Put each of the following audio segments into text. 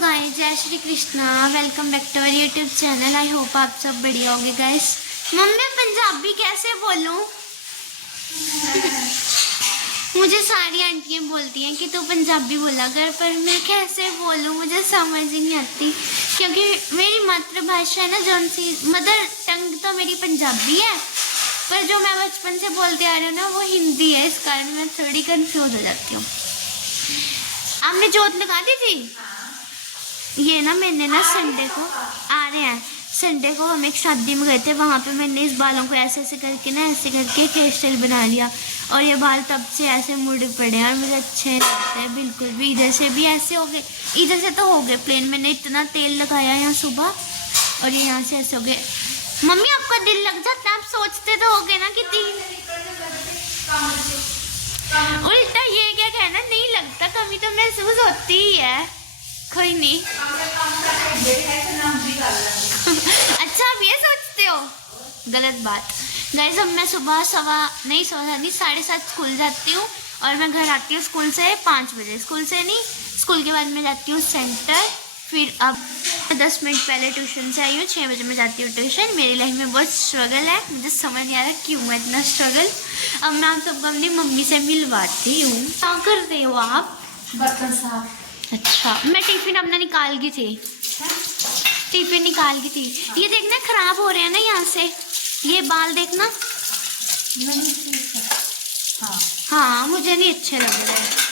Guys जय Shri Krishna welcome back to our YouTube channel I hope आप सब बढ़िया होंगे गाइस मम्मी, पंजाबी कैसे बोलूँ? मुझे सारी आंटियाँ बोलती हैं कि तू पंजाबी बोला कर, पर मैं कैसे बोलूँ? मुझे समझ ही नहीं आती, क्योंकि मेरी मातृभाषा है ना, जो सी मदर टंग तो मेरी पंजाबी है, पर जो मैं बचपन से बोलते आ रही हूँ ना, वो हिंदी है, इस कारण मैं थोड़ी कंफ्यूज हो जाती हूँ। आपने जोत लगा दी थी? ये ना मैंने ना संडे को आ रहे हैं। संडे को हम एक शादी में गए थे, वहाँ पे मैंने इस बालों को ऐसे ऐसे करके ना, ऐसे करके हेयर स्टाइल बना लिया। और ये बाल तब से ऐसे मुड़ पड़े और मुझे अच्छे लगते हैं, बिल्कुल भी। इधर से भी ऐसे हो गए, इधर से तो हो गए प्लेन मैंने इतना तेल लगाया यहाँ सुबह, और ये यहाँ से ऐसे हो गए। मम्मी, आपका दिल लग जाता है? आप सोचते तो हो गए ना कि दिल उल्टा ये क्या कहना, नहीं लगता कमी तो महसूस होती ही है। कोई नहीं। अच्छा आप ये सोचते हो। गलत बात। गाइस अब मैं सुबह सवा, नहीं सवा नहीं, साढ़े सात स्कूल जाती हूँ और मैं घर आती हूँ स्कूल से पाँच बजे। स्कूल से नहीं, स्कूल के बाद मैं जाती हूँ सेंटर। फिर अब दस मिनट पहले ट्यूशन से आई हूँ, छः बजे मैं जाती हूँ ट्यूशन। मेरी लाइफ में बहुत स्ट्रगल है। मुझे समझ नहीं आ रहा क्यों है इतना स्ट्रगल अब मैं आप सबको अपनी मम्मी से मिलवाती हूँ। क्या कर रहे हो आप? बर्तन साफ़। अच्छा मैं टिफ़िन अपना निकाल गई थी। टिफ़िन निकाल गई थी। ये देखना खराब हो रहे हैं ना यहाँ से। ये बाल देखना। हाँ हाँ मुझे नहीं अच्छे लग रहे हैं।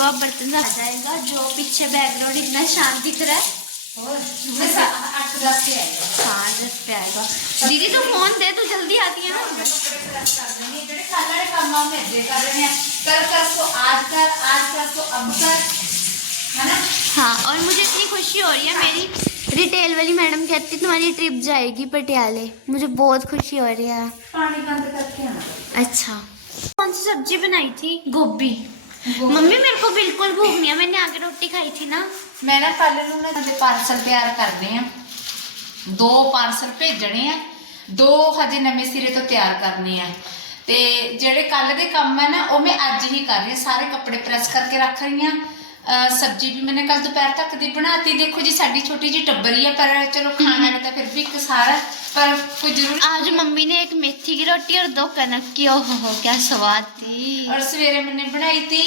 आप बर्तन आ जाएगा। जो पीछे बैकग्राउंड इतना शांत दिख रहा है। और हाँ पे आएगा। दीदी तो फ़ोन दे तो जल्दी आती है ना। कर तो हाँ और मुझे इतनी खुशी हो रही है। मेरी रिटेल वाली मैडम कहती तुम्हारी ट्रिप जाएगी पटियाले। मुझे बहुत खुशी हो रही है। पानी बंद करके अच्छा। कौन सी सब्ज़ी बनाई थी? गोभी। मम्मी मेरे को बिल्कुल भूख नहीं है। मैंने आगे रोटी खाई थी ना। मैं ना पार्लर में पार्सल तैयार कर रही हूँ। ਦੋ ਪਾਰਸਲ ਭੇਜਣੇ ਆ। ਦੋ ਹਜੇ ਨਵੇਂ ਸਿਰੇ ਤੋਂ ਤਿਆਰ ਕਰਨੇ ਆ। ਤੇ ਜਿਹੜੇ ਕੱਲ ਦੇ ਕੰਮ ਹੈ ਨਾ ਉਹ ਮੈਂ ਅੱਜ ਹੀ ਕਰ ਰਹੀ ਹਾਂ। ਸਾਰੇ ਕੱਪੜੇ ਪ੍ਰੈਸ ਕਰਕੇ ਰੱਖ ਰਹੀ ਹਾਂ। ਸਬਜੀ ਵੀ ਮੈਨੇ ਕੱਲ ਦੁਪਹਿਰ ਤੱਕ ਦੀ ਬਣਾਤੀ। ਦੇਖੋ ਜੀ ਸਾਡੀ ਛੋਟੀ ਜੀ ਟੱਬਰੀ ਹੈ ਪਰ ਚਲੋ ਖਾਣਾ ਤਾਂ ਫਿਰ ਵੀ ਇੱਕ ਸਾਰਾ ਪਰ ਕੋਈ ਜ਼ਰੂਰ आज मम्मी ने एक मेथी की रोटी और दो कनक की ओह हो क्या स्वाद थी ਔਰ ਸਵੇਰੇ ਮੈਨੇ ਬਣਾਈ ਤੀ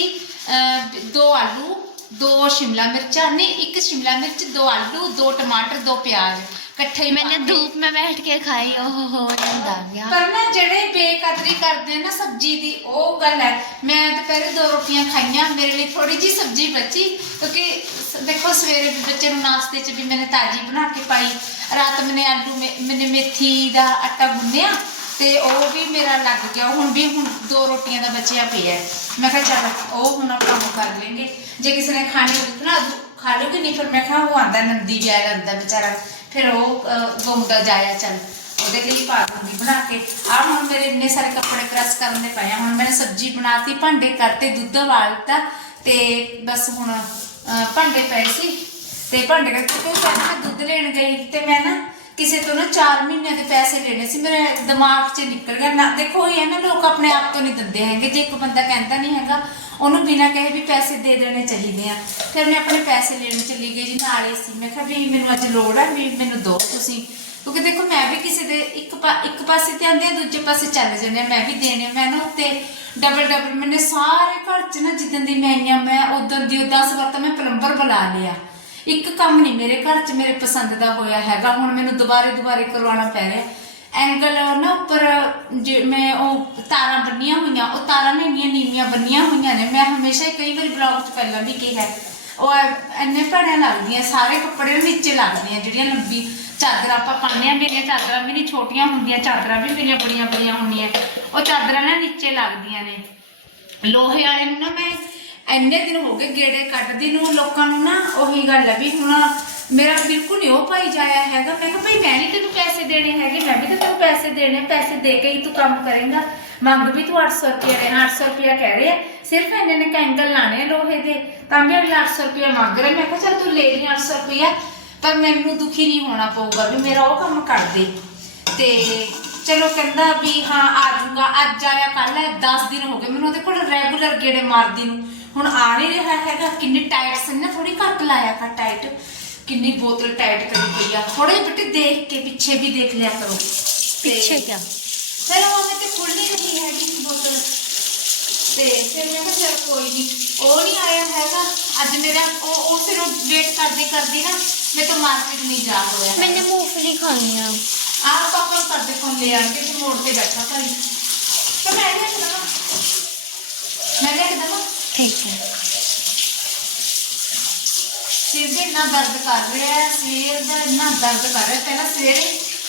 ਅਹ, ਦੋ ਆਲੂ ਦੋ ਸ਼ਿਮਲਾ ਮਿਰਚਾਂ ਨਹੀਂ ਇੱਕ ਸ਼ਿਮਲਾ ਮਿਰਚ ਦੋ ਆਲੂ ਦੋ ਟਮਾਟਰ ਦੋ ਪਿਆਜ਼। ਇਕੱਠੇ ਹੀ मैंने खाते। धूप में बैठ के खाई ओहो हो नंदा ब्याह ਪਰ ਨਾ ਜਿਹੜੇ ਬੇਕਦਰੀ ਕਰਦੇ ਨਾ ਸਬਜ਼ੀ ਦੀ, ਉਹ ਗੱਲ ਹੈ। ਮੈਂ ਦੁਪਹਿਰੇ ਦੋ ਰੋਟੀਆਂ ਖਾਈਆਂ, ਮੇਰੇ ਲਈ ਥੋੜੀ ਜੀ ਸਬਜ਼ੀ ਬਚੀ, ਕਿਉਂਕਿ ਸ- ਦੇਖੋ ਸਵੇਰੇ ਵੀ ਬੱਚੇ ਨੂੰ ਨਾਸ਼ਤੇ 'ਚ ਵੀ ਮੈਨੇ ਤਾਜੀ ਬਣਾ ਕੇ ਪਾਈ। ਰਾਤ ਮੈਨੇ ਆਲੂ ਮੇ- ਮੈਨੇ ਮੇਥੀ ਦਾ ਆਟਾ ਗੁੰਨਿਆ, ਤੇ ਉਹ ਵੀ ਮੇਰਾ ਲੱਗ ਗਿਆ। ਹੁਣ ਵੀ ਹੁਣ ਦੋ ਰੋਟੀਆਂ ਦਾ ਬਚਿਆ ਪਿਆ। ਹੈ। ਮੈਂ ਕਿਹਾ ਚੱਲ, ਉਹ ਹੁਣ ਆਪਾਂ ਉਹ ਕਰ ਲੈਂਗੇ ਜੇ ਕਿਸੇ ਨੇ ਖਾਣੀ ਹੋਵੇ ਬਣਾ ਦੂ, ਖਾ ਲੂਗੀ ਨਹੀਂ ਫਿਰ ਮੈਂ ਕਿਹਾ ਉਹ ਆਂਦਾ ਨੰਦੀ ਵਿਆਹ ਲੰਦਾ ਵਿਚਾਰਾ। ਫਿਰ ਉਹ ਅਹ, ਗੁੰਮਦਾ ਜਾਇਆ ਚੱਲ। ਉਹਦੇ ਲਈ ਪਾ ਦੂੰਗੀ ਬਣਾ ਕੇ। ਆ ਹੁਣ ਮੇਰੇ ਇੰਨੇ ਸਾਰੇ ਕੱਪੜੇ ਪ੍ਰੈਸ ਕਰਨ ਦੇ ਪਏ ਆ। ਹੁਣ ਮੈਂ ਸਬਜ਼ੀ ਬਣਾਤੀ ਭਾਂਡੇ ਕਰਤੇ ਦੁੱਧ ਉਬਾਲਤਾ ਤੇ ਬਸ ਹੁਣ ਅਹ, ਭਾਂਡੇ ਪਏ ਸੀ। ਤੇ ਭਾਂਡੇ ਕਰਕੇ ਕੋਈ ਮੈਂ ਦੁੱਧ ਲੈਣ ਗਈ ਤੇ ਮੈਂ ਨਾ ਕਿਸੇ ਤੋਂ ਨਾ 4 ਮਹੀਨਿਆਂ ਦੇ ਪੈਸੇ ਲੈਣੇ ਸੀ, ਮੇਰੇ ਦਿਮਾਗ 'ਚ ਨਿਕਲ ਗਿਆ। ਨਾ ਦੇਖੋ, ਇਹ ਹੈ ਨਾ, ਲੋਕ ਆਪਣੇ ਆਪ ਤੋਂ ਨਹੀਂ ਦਿੰਦੇ ਹੈਗੇ। ਜੇ ਇੱਕ ਬੰਦਾ ਕਹਿੰਦਾ ਨਹੀਂ ਹੈਗਾ, ਉਹਨੂੰ ਬਿਨਾਂ ਕਹੇ ਵੀ ਪੈਸੇ ਦੇ ਦੇਣੇ ਚਾਹੀਦੇ ਆ। ਫਿਰ ਮੈਂ ਆਪਣੇ ਪੈਸੇ ਲੈਣ ਚਲੀ ਗਈ ਜੀ, ਨਾਲ ਹੀ ਸੀ। ਮੈਂ ਕਿਹਾ ਵੀ ਮੈਨੂੰ ਅੱਜ ਲੋੜ ਹੈ ਵੀ ਮੈਨੂੰ ਦਿਓ ਤੁਸੀਂ। ਕਿਉਂਕਿ ਦੇਖੋ, ਮੈਂ ਵੀ ਕਿਸੇ ਦੇ ਇੱਕ ਪਾ- ਇੱਕ ਪਾਸੇ ਤੇ ਆਂਦੇ ਆ, ਦੂਜੇ ਪਾਸੇ ਚੱਲ ਜਾਂਦੇ ਆ। ਮੈਂ ਵੀ ਦੇਣੇ ਮੈਂ ਨਾ ਤੇ ਡਬਲ ਡਬਲ ਮੈਨੇ ਸਾਰੇ ਘਰ 'ਚ ਨਾ ਜਿੱਦਣ ਦੀ ਮੈਂ ਆਈ ਮੈਂ ਉਦੋਂ ਦੀ 10 ਵਾਰ ਤਾਂ ਮੈਂ ਪਲੰਬਰ ਬੁਲਾ ਲਿਆ। ਇੱਕ ਕੰਮ ਨਹੀਂ, ਮੇਰੇ ਘਰ 'ਚ ਮੇਰੇ ਪਸੰਦ ਦਾ ਹੋਇਆ ਹੈਗਾ। ਹੁਣ ਮੈਨੂੰ ਦੁਬਾਰੇ ਦੁਬਾਰੇ ਕਰਵਾਉਣਾ ਪੈ ਰਿਹਾ। ਐਂਗਲ ਨਾ ਉੱਪਰ ਜਿਵੇਂ ਉਹ ਤਾਰਾਂ ਬੰਨੀਆਂ ਹੋਈਆਂ, ਉਹ ਤਾਰਾਂ ਨੇ ਇੰਨੀਆਂ ਨੀਵੀਆਂ ਬੰਨੀਆਂ ਹੋਈਆਂ ਨੇ। ਮੈਂ ਹਮੇਸ਼ਾ ਹੀ ਕਈ ਵਾਰੀ ਬਲੌਗ 'ਚ ਪਹਿਲਾਂ ਵੀ ਕਿਹਾ ਉਹ ਇੰਨੇ ਭੜਿਆ ਲੱਗਦੀਆਂ, ਸਾਰੇ ਕੱਪੜੇ ਨੀਚੇ ਲੱਗਦੀਆਂ, ਜਿਹੜੀਆਂ ਲੰਬੀ ਚਾਦਰ ਆਪਾਂ ਪਾਉਂਦੇ ਆ ਮੇਰੀਆਂ ਚਾਦਰਾਂ ਵੀ ਨਹੀਂ ਛੋਟੀਆਂ ਹੁੰਦੀਆਂ, ਚਾਦਰਾਂ ਵੀ ਮੇਰੀਆਂ ਬੜੀਆਂ ਬੜੀਆਂ ਹੁੰਦੀਆਂ। ਉਹ ਚਾਦਰਾਂ ਨਾ ਨੀਚੇ ਲੱਗਦੀਆਂ ਨੇ। ਲੋਹੇ ਵਾਲੇ ਨੂੰ ਨਾ ਮੈਂ ਇੰਨੇ ਦਿਨ ਹੋ ਗਏ ਗੇੜੇ ਕੱਢਦੀ ਨੂੰ, ਲੋਕਾਂ ਨੂੰ ਨਾ ਉਹੀ ਗੱਲ ਹੈ ਵੀ ਹੁਣ ਮੇਰਾ ਬਿਲਕੁਲ ਨਹੀਂ ਉਹ ਭਾਈ ਜਾਇਆ ਹੈਗਾ। ਮੈਂ ਕਿਹਾ ਭਾਈ ਮੈਂ ਨਹੀਂ ਤੈਨੂੰ ਪੈਸੇ ਦੇਣੇ ਹੈਗੇ, ਮੈਂ ਵੀ ਤਾਂ ਤੈਨੂੰ ਪੈਸੇ ਦੇਣੇ ਪੈਸੇ ਦੇ ਕੇ ਹੀ ਤੂੰ ਕੰਮ ਕਰੇਂਗਾ। ਮੰਗ ਵੀ ਤੂੰ 800 ਰੁਪਏ ਰਹੇ 800 ਰੁਪਏ ਕਹਿ ਰਹੇ। ਆ ਸਿਰਫ ਇਹਨੇ ਨੇ ਕੈਂਗਲ ਲਾਣੇ ਲੋਹੇ ਦੇ। ਤਾਂ ਵੀ ਅਗਲਾ 800 ਰੁਪਏ ਮੰਗ ਰਹੇ। ਮੈਂ ਕਿਹਾ ਚੱਲ ਤੂੰ ਲੈ ਲਈ 800 ਰੁਪਏ ਪਰ ਮੈਨੂੰ ਦੁਖੀ ਨਹੀਂ ਹੋਣਾ ਪਊਗਾ ਵੀ ਮੇਰਾ ਉਹ ਕੰਮ ਕਰ ਦੇ ਤੇ ਚਲੋ ਕਹਿੰਦਾ ਵੀ ਹਾਂ, ਆ ਜਾਊਗਾ। ਅੱਜ ਆਇਆ ਕੱਲ ਹੈ 10 ਦਿਨ ਹੋ ਗਏ ਮੈਨੂੰ ਉਹਦੇ ਕੋਲ ਰੈਗੂਲਰ ਗੇੜੇ ਮਾਰਦੀ ਨੂੰ। ਹੁਣ ਆ ਨਹੀਂ ਰਿਹਾ ਹੈਗਾ। ਕਿੰਨੇ ਟਾਈਟ ਸੀ ਨਾ ਥੋੜੀ ਘੱਟ ਲਾਇਆ ਕਰ ਟਾਈਟ ਕਿੰਨੀ ਬੋਤਲ ਟਾਈਟ ਕਰੀ ਪਈ ਆ। ਥੋੜੇ ਬਿੱਟੇ ਦੇਖ ਕੇ ਪਿੱਛੇ ਵੀ ਦੇਖ ਲਿਆ ਕਰੋ। ਪਿੱਛੇ ਕਿਆ? ਫਿਰ ਉਹ ਮੈਂ ਤੇ ਖੁੱਲਦੀ ਨਹੀਂ ਹੈਗੀ ਬੋਤਲ। ਤੇ ਫਿਰ ਮੈਂ ਕਿਹਾ ਚਲ ਕੋਈ ਨਹੀਂ ਉਹ ਨਹੀਂ ਆਇਆ ਹੈਗਾ। ਅੱਜ ਮੇਰਾ ਉਹ ਉਹ ਫਿਰ ਵੇਟ ਕਰਦੇ ਕਰਦੇ ਨਾ ਮੈਂ ਤਾਂ ਮਾਰਕੀਟ ਨਹੀਂ ਜਾ ਹੋਇਆ ਮੈਨੇ ਮੂੰਗਫਲੀ ਖਾਣੀ ਆ। ਆ ਪਾਪਾ ਕਰਦੇ ਫੋਨ ਲੈ ਆ ਕੇ ਤੇ ਮੋੜ ਤੇ ਬੈਠਾ ਭਾਈ। ਤਾਂ ਮੈਂ ਕਿਹਾ ਕਿਦਾਂ ਮੈਂ ਕਿਹਾ ਕਿਦਾਂ ठीक है ਸਿਰ ਦੇ ਇੰਨਾ ਦਰਦ ਕਰ ਰਿਹਾ ਹੈ ਸਿਰ ਦਾ ਇੰਨਾ ਦਰਦ ਕਰ ਰਿਹਾ ਪਹਿਲਾਂ ਸਵੇਰੇ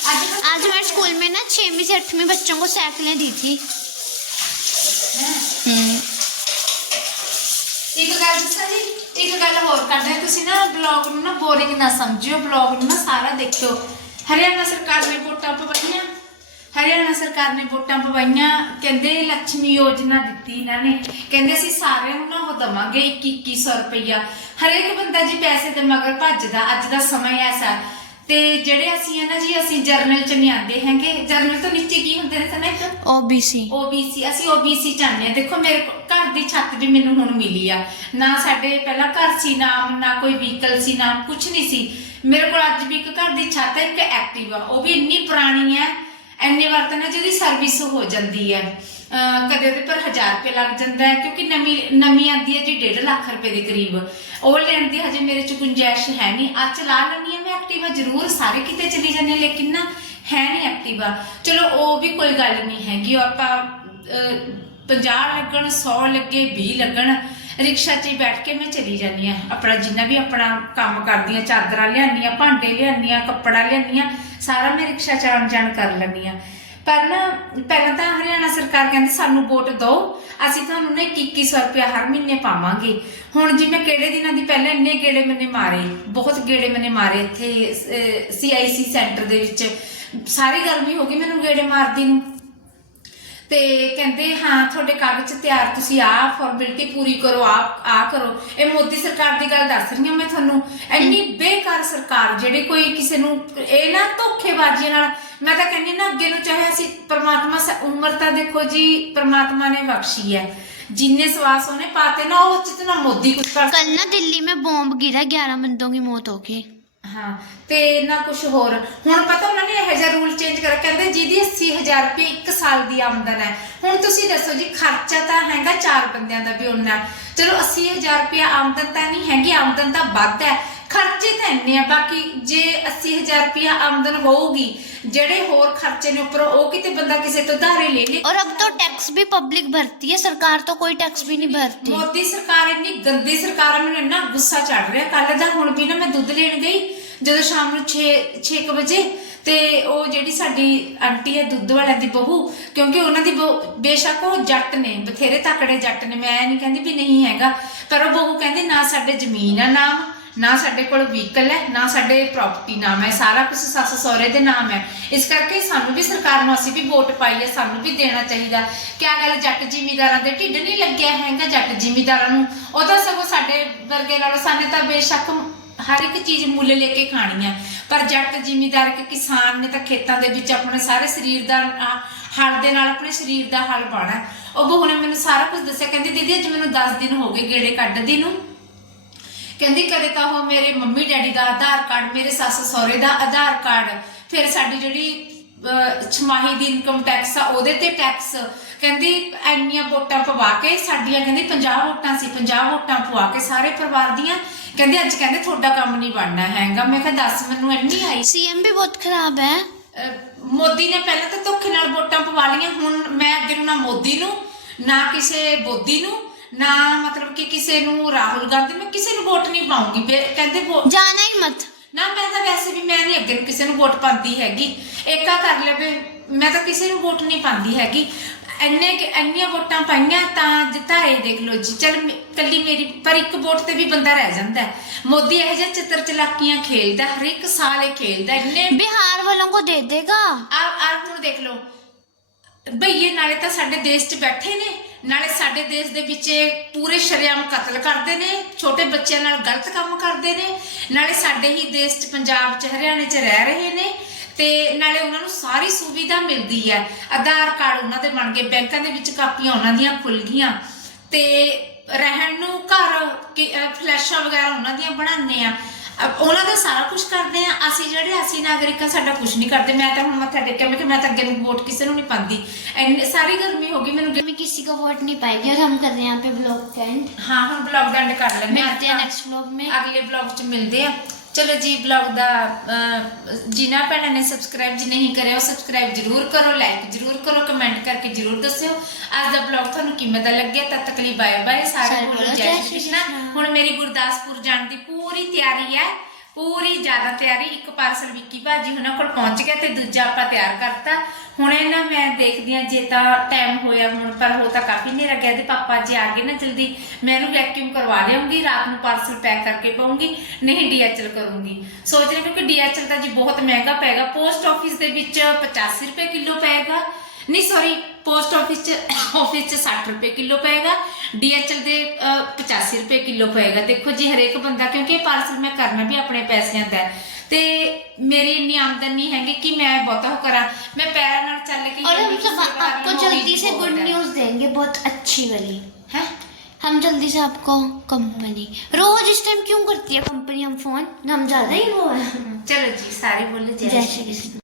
ਅੱਜ ਮੈਂ आज मैं स्कूल में ना छवीं से आठवीं बच्चों को साइकिलें दी थी हम्म ਇੱਕ ਗੱਲ ਦੱਸਾਂ ਜੀ ਇੱਕ ਗੱਲ ਹੋਰ ਕਰਦੇ ਹਾਂ ਤੁਸੀਂ ਨਾ ਬਲੌਗ ਨੂੰ ਨਾ ਬੋਰਿੰਗ ਨਾ ਸਮਝਿਓ ਬਲੌਗ ਨੂੰ ਨਾ ਸਾਰਾ ਦੇਖਿਓ ਹਰਿਆਣਾ ਸਰਕਾਰ ਨੇ ਵੋਟਾਂ ਪਵਾਈਆਂ ਹਰਿਆਣਾ ਸਰਕਾਰ ਨੇ ਵੋਟਾਂ ਪਵਾਈਆਂ ਕਹਿੰਦੇ ਲక్ష్ਮੀ ਯੋਜਨਾ ਦਿੱਤੀ ਇਹਨਾਂ ਨੇ। ਕਹਿੰਦੇ ਅਸੀਂ ਸਾਰਿਆਂ ਨੂੰ ਨਾ ਉਹ ਦਵਾਂਗੇ 2100 ਰੁਪਇਆ ਹਰੇਕ ਬੰਦਾ ਜੀ ਪੈਸੇ ਦੇ ਮਗਰ ਭੱਜਦਾ ਅੱਜ ਦਾ ਸਮਾਂ ਐਸਾ। ਤੇ ਜਿਹੜੇ ਅਸੀਂ ਆ ਜੀ ਅਸੀਂ ਜਰਨਲ ਚ ਨਹੀਂ ਆਂਦੇ ਹੈਗੇ। ਜਰਨਲ ਤੋਂ ਨੀਚੇ ਕੀ ਹੁੰਦੇ ਨੇ ਸਮੇਂ ਇੱਕ? ਓਬੀਸੀ ਓਬੀਸੀ ਅਸੀਂ ਚ ਆਉਂਦੇ ਆ। ਦੇਖੋ ਮੇਰੇ ਕੋ- ਘਰ ਦੀ ਛੱਤ ਵੀ ਮੈਨੂੰ ਹੁਣ ਮਿਲੀ ਆ। ਨਾ ਸਾਡੇ ਪਹਿਲਾਂ ਘਰ ਸੀ ਨਾਮ ਨਾ ਕੋਈ ਵਹੀਕਲ ਸੀ ਨਾ ਕੁਝ ਨਹੀਂ ਸੀ। ਮੇਰੇ ਕੋਲ ਅੱਜ ਵੀ ਇੱਕ ਘਰ ਦੀ ਛੱਤ ਹੈ ਇੱਕ ਐਕਟਿਵ ਆ। ਉਹ ਵੀ ਇੰਨੀ ਪੁਰਾਣੀ ਹੈ ਐਨੇ ਵਰਤਨ ਨਾ ਜਿਹਦੀ ਸਰਵਿਸ ਹੋ ਜਾਂਦੀ ਹੈ। ਕਦੇ ਉਹਦੇ ਪਰ 1000 ਰੁਪਏ ਲੱਗ ਜਾਂਦਾ ਹੈ ਕਿਉਂਕਿ ਨਵੀਂ ਨਵੀਂ ਆਂਦੀ ਹੈ ਜੀ 1.5 ਲੱਖ ਰੁਪਏ ਦੇ ਕਰੀਬ। ਉਹ ਲੈਣ ਦੀ ਹਜੇ ਮੇਰੇ ਚ ਗੁੰਜਾਇਸ਼ ਹੈ ਨਹੀਂ। ਅੱਜ ਚਲਾ ਲੈਣੀ ਹੈ ਮੈਂ ਐਕਟਿਵਾ ਜ਼ਰੂਰ ਸਾਰੇ ਕਿਤੇ ਚਲੀ ਜਾਂਦੀ ਹਾਂ, ਲੇਕਿਨ ਨਾ ਹੈ ਨਹੀਂ ਐਕਟਿਵਾ। ਚਲੋ ਉਹ ਵੀ ਕੋਈ ਗੱਲ ਨਹੀਂ ਹੈਗੀ। ਉਹ ਆਪਾਂ ਅਹ, 50 ਲੱਗਣ 100 ਲੱਗੇ 20 ਲੱਗਣ ਰਿਕਸ਼ਾ 'ਚ ਹੀ ਬੈਠ ਕੇ ਮੈਂ ਚਲੀ ਜਾਂਦੀ ਆ ਆਪਣਾ ਜਿੰਨਾ ਵੀ ਆਪਣਾ ਕੰਮ ਕਰਦੀ ਆ ਚਾਦਰਾਂ ਲਿਆਉਂਦੀ ਆ ਭਾਂਡੇ ਲਿਆਉਂਦੀ ਆ ਕੱਪੜਾ ਲਿਆਉਂਦੀ ਆ ਸਾਰਾ ਮੈਂ ਰਿਕਸ਼ਾ 'ਚ ਆਉਣ ਜਾਣ ਕਰ ਲੈਂਦੀ ਆ ਪਰ ਨਾ, ਪਹਿਲਾਂ ਤਾਂ ਹਰਿਆਣਾ ਸਰਕਾਰ ਕਹਿੰਦੀ ਸਾਨੂੰ ਵੋਟ ਦਿਓ, ਅਸੀਂ ਤੁਹਾਨੂੰ ਨਾ 2100 ਰੁਪਇਆ ਹਰ ਮਹੀਨੇ ਪਾਵਾਂਗੇ। ਹੁਣ ਜੀ ਮੈਂ ਕਿਹੜੇ ਦਿਨਾਂ ਦੀ ਪਹਿਲਾਂ ਇੰਨੇ ਗੇੜੇ ਮੈਨੇ ਮਾਰੇ, ਬਹੁਤ ਗੇੜੇ ਮੈਨੇ ਮਾਰੇ ਇੱਥੇ ਸੀਆਈਸੀ ਸੈਂਟਰ ਦੇ ਵਿੱਚ। ਸਾਰੀ ਗਰਮੀ ਹੋ ਗਈ ਮੈਨੂੰ ਗੇੜੇ ਮਾਰਦੀ ਨੂੰ। ਤੇ ਕਹਿੰਦੇ ਹਾਂ ਤੁਹਾਡੇ ਕਾਗਜ਼ ਤਿਆਰ ਤੁਸੀਂ ਆਹ ਫਾਰਮੈਲਿਟੀ ਪੂਰੀ ਕਰੋ ਆ ਆ ਕਰੋ ਇਹ ਮੋਦੀ ਸਰਕਾਰ ਦੀ ਗੱਲ ਦੱਸ ਰਹੀ ਹਾਂ ਮੈਂ ਤੁਹਾਨੂੰ ਇੰਨੀ ਬੇਕਾਰ ਸਰਕਾਰ ਜਿਹੜੇ ਕੋਈ ਕਿਸੇ ਨੂੰ ਇਹ ਨਾ ਧੋਖੇਬਾਜ਼ੀਆਂ ਨਾਲ ਮੈਂ ਤਾਂ ਕਹਿੰਦੀ ਨਾ ਅੱਗੇ ਨੂੰ ਚਾਹੇ ਅਸੀਂ ਪ੍ਰਮਾਤਮਾ ਸ- ਉਮਰ ਤਾਂ ਦੇਖੋ ਜੀ ਪ੍ਰਮਾਤਮਾ ਨੇ ਬਖਸ਼ੀ ਹੈ ਜਿੰਨੇ ਸਵਾਸ ਉਹਨੇ ਪਾਤੇ ਨਾ ਉਹ ਚ ਨਾ ਮੋਦੀ ਕੁਝ ਕਰ कल ना दिल्ली में बॉम्ब गिरा ग्यारह बंदों की मौत हो गई ਹਾਂ ਤੇ ਨਾ ਕੁਝ ਹੋਰ ਹੁਣ ਪਤਾ ਉਹਨਾਂ ਨੇ ਇਹ ਜਿਹਾ ਰੂਲ ਚੇਂਜ ਕਰ ਕਹਿੰਦੇ ਜਿਹਦੀ 80000 ਰੁਪਏ ਇੱਕ ਸਾਲ ਦੀ ਆਮਦਨ ਹੈ ਹੁਣ ਤੁਸੀਂ ਦੱਸੋ ਜੀ ਖਰਚਾ ਤਾਂ ਹੈਗਾ ਚਾਰ ਬੰਦਿਆਂ ਦਾ ਵੀ ਉਹਨਾਂ ਚਲੋ 80000 ਰੁਪਏ ਆਮਦਨ ਤਾਂ ਨਹੀਂ ਹੈਗੀ ਆਮਦਨ ਤਾਂ ਵੱਧ ਹੈ ਖਰਚੇ ਤਾਂ ਇੰਨੇ ਆ ਬਾਕੀ ਜੇ 80000 ਰੁਪਏ ਆਮਦਨ ਹੋਊਗੀ ਜਿਹੜੇ ਹੋਰ ਖਰਚੇ ਨੇ ਉੱਪਰ ਉਹ ਕਿਤੇ ਬੰਦਾ ਕਿਸੇ ਤੋਂ ਧਾਰੇ ਲੈ ਲੇ और अब तो टैक्स भी पब्लिक भरती है सरकार तो कोई टैक्स भी नहीं भरती ਮੋਦੀ ਸਰਕਾਰ ਇੰਨੀ ਗੰਦੀ ਸਰਕਾਰ ਆ, ਮੈਨੂੰ ਇੰਨਾ ਗੁੱਸਾ ਚੜ ਰਿਹਾ ਕੱਲ ਦਾ ਹੁਣ ਵੀ ਨਾ ਮੈਂ ਦੁੱਧ ਲੈਣ ਗਈ ਜਦੋਂ ਸ਼ਾਮ ਨੂੰ 6 6 ਵਜੇ ਤੇ ਉਹ ਜਿਹੜੀ ਸਾਡੀ ਆਂਟੀ ਹੈ, ਦੁੱਧ ਵਾਲਿਆਂ ਦੀ ਬਹੂ, ਕਿਉਂਕਿ ਉਹਨਾਂ ਦੀ ਬਹੂ- ਬੇਸ਼ੱਕ ਉਹ ਜੱਟ ਨੇ, ਬਥੇਰੇ ਤਕੜੇ ਜੱਟ ਨੇ, ਮੈਂ ਨਹੀਂ ਕਹਿੰਦੀ ਵੀ ਨਹੀਂ ਹੈਗਾ, ਪਰ ਉਹ ਬਹੂ ਕਹਿੰਦੀ ਨਾ ਸਾਡੇ ਜ਼ਮੀਨ ਆ ਨਾਮ, ਨਾ ਸਾਡੇ ਕੋਲ ਵਹੀਕਲ ਹੈ, ਨਾ ਸਾਡੇ ਪ੍ਰਾਪਰਟੀ ਨਾਮ ਹੈ, ਸਾਰਾ ਕੁਝ ਸੱਸ ਸਹੁਰੇ ਦੇ ਨਾਮ ਹੈ। ਇਸ ਕਰਕੇ ਸਾਨੂੰ ਵੀ ਸਰਕਾਰ ਨੂੰ ਅਸੀਂ ਵੀ ਵੋਟ ਪਾਈ ਹੈ, ਸਾਨੂੰ ਵੀ ਦੇਣਾ ਚਾਹੀਦਾ। ਕਿਆ ਗੱਲ ਜੱਟ ਜ਼ਿਮੀਦਾਰਾਂ ਦੇ ਢਿੱਡ ਨਹੀਂ ਲੱਗਿਆ ਹੈਗਾ ਜੱਟ ਜ਼ਿਮੀਦਾਰਾਂ ਨੂੰ? ਉਹ ਤਾਂ ਸਗੋਂ ਸਾਡੇ ਵਰਗੇ ਨਾਲੋਂ ਸਾਨੇ ਤਾਂ ਬੇਸ਼ੱਕ ਹਰ ਇੱਕ ਚੀਜ਼ ਮੁੱਲ ਲੈ ਕੇ ਖਾਣੀ ਹੈ ਪਰ ਜੱਟ, ਜ਼ਿਮੀਦਾਰ ਕਿ ਕਿਸਾਨ ਨੇ ਤਾਂ ਖੇਤਾਂ ਦੇ ਵਿੱਚ ਆਪਣੇ ਸਾਰੇ ਸਰੀਰ ਦਾ ਹਲ ਦੇ ਨਾਲ ਆਪਣੇ ਸਰੀਰ ਦਾ ਹਲ ਪਾਣਾ ਉਹ ਬਹੂ ਨੇ ਮੈਨੂੰ ਸਾਰਾ ਕੁਝ ਦੱਸਿਆ। ਕਹਿੰਦੀ, ਦੀਦੀ, ਅੱਜ ਮੈਨੂੰ 10 ਦਿਨ ਹੋ ਗਏ ਗੇੜੇ ਕੱਢਦੀ ਨੂੰ। ਕਹਿੰਦੀ, ਕਦੇ ਤਾਂ ਉਹ ਮੇਰੇ ਮੰਮੀ ਡੈਡੀ ਦਾ ਆਧਾਰ ਕਾਰਡ, ਮੇਰੇ ਸੱਸ ਸਹੁਰੇ ਦਾ ਆਧਾਰ ਕਾਰਡ, ਫਿਰ ਸਾਡੀ ਜਿਹੜੀ ਛਮਾਹੀ ਦੀ ਇਨਕਮ ਟੈਕਸ ਆ ਉਹਦੇ ਤੇ ਟੈਕਸ ਕਹਿੰਦੀ ਐਨੀਆਂ ਵੋਟਾਂ ਪਵਾ ਕੇ ਸਾਡੀਆਂ ਕਹਿੰਦੀ 50 ਵੋਟਾਂ ਸੀ 50 ਵੋਟਾਂ ਪਵਾ ਕੇ ਸਾਰੇ ਪਰਿਵਾਰ ਦੀਆਂ। ਕਹਿੰਦੇ ਅੱਜ ਕਹਿੰਦੇ ਤੁਹਾਡਾ ਕੰਮ ਨਹੀਂ ਬਣਨਾ ਹੈਗਾ। ਮੈਂ ਕਿਹਾ ਦੱਸ ਮੈਨੂੰ ਇੰਨੀ ਆਈ। ਸੀਐਮ ਵੀ ਬਹੁਤ ਖਰਾਬ ਹੈ। ਮੋਦੀ ਨੇ ਪਹਿਲਾਂ ਤਾਂ ਧੋਖੇ ਨਾਲ ਵੋਟਾਂ ਪਵਾ ਲਈਆਂ। ਹੁਣ ਮੈਂ ਅੱਗੇ ਨੂੰ ਨਾ ਮੋਦੀ ਨੂੰ ਨਾ ਕਿਸੇ ਬੋਦੀ ਨੂੰ ਨਾ ਮਤਲਬ ਕਿ ਕਿਸੇ ਨੂੰ ਰਾਹੁਲ ਗਾਂਧੀ ਮੈਂ ਕਿਸੇ ਨੂੰ ਵੋਟ ਨਹੀਂ ਪਾਉਂਗੀ। ਕਹਿੰਦੇ ਜਾਣਾ ਹੀ ਮਤ। ਨਾ ਮੈਂ ਤਾਂ ਵੈਸੇ ਵੀ ਮੈਂ ਨਹੀਂ ਅੱਗੇ ਨੂੰ ਕਿਸੇ ਨੂੰ ਵੋਟ ਪਾਉਂਦੀ ਹੈਗੀ ਏਕਾ ਕਰ ਲਵੇ ਮੈਂ ਤਾਂ ਕਿਸੇ ਨੂੰ ਵੋਟ ਨਹੀਂ ਪਾਉਂਦੀ ਹੈਗੀ ਇੰਨੇ ਕਿ ਇੰਨੀਆਂ ਵੋਟਾਂ ਪਾਈਆਂ ਤਾਂ ਜਿਤਾਏ ਦੇਖ ਲਓ ਜੀ ਚਲ ਮੇ- ਕੱਲੀ ਮੇਰੀ ਪਰ ਇੱਕ ਵੋਟ ਤੇ ਵੀ ਬੰਦਾ ਰਹਿ ਜਾਂਦਾ ਹੈ। ਮੋਦੀ ਇਹ ਜਿਹਾ ਚਿੱਤਰ ਚਲਾਕੀਆਂ ਖੇਲਦਾ ਹਰ ਇੱਕ ਸਾਲ ਇਹ ਖੇਲਦਾ ਇੰਨੇ बिहार वालों को दे देगा ਆ ਆ ਹੁਣ ਦੇਖ ਲਓ ਭਈਏ ਨਾਲੇ ਤਾਂ ਸਾਡੇ ਦੇਸ਼ 'ਚ ਬੈਠੇ ਨੇ, ਨਾਲੇ ਸਾਡੇ ਦੇਸ਼ ਦੇ ਵਿੱਚ ਪੂਰੇ ਸ਼ਰੇਆਮ ਕਤਲ ਕਰਦੇ ਨੇ, ਛੋਟੇ ਬੱਚਿਆਂ ਨਾਲ ਗਲਤ ਕੰਮ ਕਰਦੇ ਨੇ, ਨਾਲੇ ਸਾਡੇ ਹੀ ਦੇਸ਼ 'ਚ ਪੰਜਾਬ 'ਚ, ਹਰਿਆਣੇ 'ਚ ਰਹਿ ਰਹੇ ਨੇ, ਤੇ ਨਾਲੇ ਉਹਨਾਂ ਨੂੰ ਸਾਰੀ ਸੁਵਿਧਾ ਮਿਲਦੀ ਹੈ। ਆਧਾਰ ਕਾਰਡ ਉਹਨਾਂ ਦੇ ਬਣ ਗਏ, ਬੈਂਕਾਂ ਦੇ ਵਿੱਚ ਕਾਪੀਆਂ ਉਹਨਾਂ ਦੀਆਂ ਖੁੱਲ ਗਈਆਂ, ਤੇ ਰਹਿਣ ਨੂੰ ਘਰ ਫਲੈਸ਼ਾਂ ਵਗੈਰਾ ਉਹਨਾਂ ਦੀਆਂ ਬਣਾਉਂਦੇ ਆ। ਅਹ ਉਹਨਾਂ ਦਾ ਸਾਰਾ ਕੁਝ ਕਰਦੇ ਆ ਅਸੀਂ ਜਿਹੜੇ ਅਸੀਂ ਨਾਗਰਿਕ ਆ ਸਾਡਾ ਕੁਝ ਨਹੀਂ ਕਰਦੇ ਮੈਂ ਤਾਂ ਹੁਣ ਮੱਥਾ ਟੇਕਿਆ ਮੈਂ ਕਿ ਮੈਂ ਤਾਂ ਅੱਗੇ ਨੂੰ ਵੋਟ ਕਿਸੇ ਨੂੰ ਨਹੀਂ ਪਾਉਂਦੀ ਐਨੀ ਸਾਰੀ ਗਰਮੀ ਹੋ ਗਈ ਮੈਨੂੰ मैं किसी को वोट नहीं पाएगी और हम कर रहे हैं यहाँ पे ब्लॉग का एंड ਹਾਂ ਹੁਣ ਬਲੌਗ ਦਾ ਐਂਡ ਕਰ ਲੈਂਦੇ ਹਾਂ मिलते हैं नेक्स्ट ब्लॉग में ਅਗਲੇ ਬਲੌਗ 'ਚ ਮਿਲਦੇ ਆ ਚਲੋ ਜੀ ਬਲੌਗ ਦਾ ਅਹ, ਜਿਨ੍ਹਾਂ ਭੈਣਾਂ ਨੇ ਸਬਸਕ੍ਰਾਈਬ ਜੀ ਨਹੀਂ ਕਰਿਆ ਉਹ ਸਬਸਕ੍ਰਾਈਬ ਜਰੂਰ ਕਰੋ ਲਾਈਕ ਜਰੂਰ ਕਰੋ ਕਮੈਂਟ ਕਰਕੇ ਜਰੂਰ ਦੱਸਿਓ ਅੱਜ ਦਾ ਬਲੌਗ ਤੁਹਾਨੂੰ ਕਿਵੇਂ ਦਾ ਲੱਗਿਆ ਤਦ ਤੱਕ ਲਈ ਬਾਏ ਬਾਏ ਸਾਰੇ ਸਾਰੇ ਨੂੰ ਬੋਲੋ ਜੈ ਜੈ ਸ਼੍ਰੀ ਸ਼੍ਰੀ ਕ੍ਰਿਸ਼ਨ ਕ੍ਰਿਸ਼ਨ। ਹੁਣ ਮੇਰੀ ਗੁਰਦਾਸਪੁਰ ਜਾਣ ਦੀ ਪੂਰੀ ਤਿਆਰੀ ਹੈ, ਪੂਰੀ ਜ਼ਿਆਦਾ ਤਿਆਰੀ ਇੱਕ ਪਾਰਸਲ ਵਿੱਕੀ ਭਾਜੀ ਉਹਨਾਂ ਕੋਲ ਪਹੁੰਚ ਗਿਆ ਤੇ ਦੂਜਾ ਆਪਾਂ ਤਿਆਰ ਕਰਤਾ। ਹੁਣ ਇਹ ਮੈਂ ਦੇਖਦੀ ਆ ਜੇ ਤਾਂ ਟਾਈਮ ਹੋਇਆ ਹੁਣ, ਪਰ ਹੋ ਤਾਂ ਕਾਫੀ ਹਨੇਰਾ ਗਿਆ। ਤੇ ਪਾਪਾ ਜੀ ਆ ਗਏ ਨਾ ਜਲਦੀ, ਮੈਂ ਇਹਨੂੰ ਵੈਕਿਊਮ ਕਰਵਾ ਲਿਆਉਂਗੀ, ਰਾਤ ਨੂੰ ਪਾਰਸਲ ਪੈਕ ਕਰਕੇ ਪਾਉਂਗੀ, ਨਹੀਂ ਡੀਐਚਐਲ ਕਰੂੰਗੀ। ਸੋਚ ਰਹੀ ਕਿਉਂਕਿ ਡੀਐਚਐਲ ਤਾਂ ਜੀ ਬਹੁਤ ਮਹਿੰਗਾ ਪਏਗਾ ਪੋਸਟ ਆਫਿਸ ਦੇ ਵਿੱਚ 85 ਰੁਪਏ ਕਿਲੋ ਪਏਗਾ। ਨਹੀਂ ਸੌਰੀ ਪੋਸਟ ਆਫਿਸ ਚ ਆਫਿਸ ਚ 60 ਰੁਪਏ ਕਿਲੋ ਪਏਗਾ ਡੀਐਚਐਲ ਦੇ ਅਹ, 85 ਰੁਪਏ ਕਿਲੋ ਪਏਗਾ ਦੇਖੋ ਜੀ ਹਰੇਕ ਬੰਦਾ ਕਿਉਂਕਿ ਪਾਰਸਲ ਮੈਂ ਕਰਨਾ ਵੀ ਆਪਣੇ ਪੈਸਿਆਂ ਦਾ ਹੈ। ਤੇ ਮੇਰੀ ਇੰਨੀ ਆਮਦਨ ਨਹੀਂ ਹੈਗੀ ਕਿ ਮੈਂ ਬਹੁਤਾ ਉਹ ਕਰਾਂ ਮੈਂ ਪੈਰਾਂ ਨਾਲ ਚੱਲ ਕੇ और हम ਇੰਨੀ सब ਸੇਵਾ आपको ਕਰਨੀ जल्दी से ਬਹੁਤ गुड ਹੈ। न्यूज देंगे बहुत अच्छी वाली है हम जल्दी से आपको कंपनी रोज इस टाइम क्यों करती है कंपनी हम फोन हम ज्यादा ही वो है चलो जी सारी बोले जय श्री कृष्ण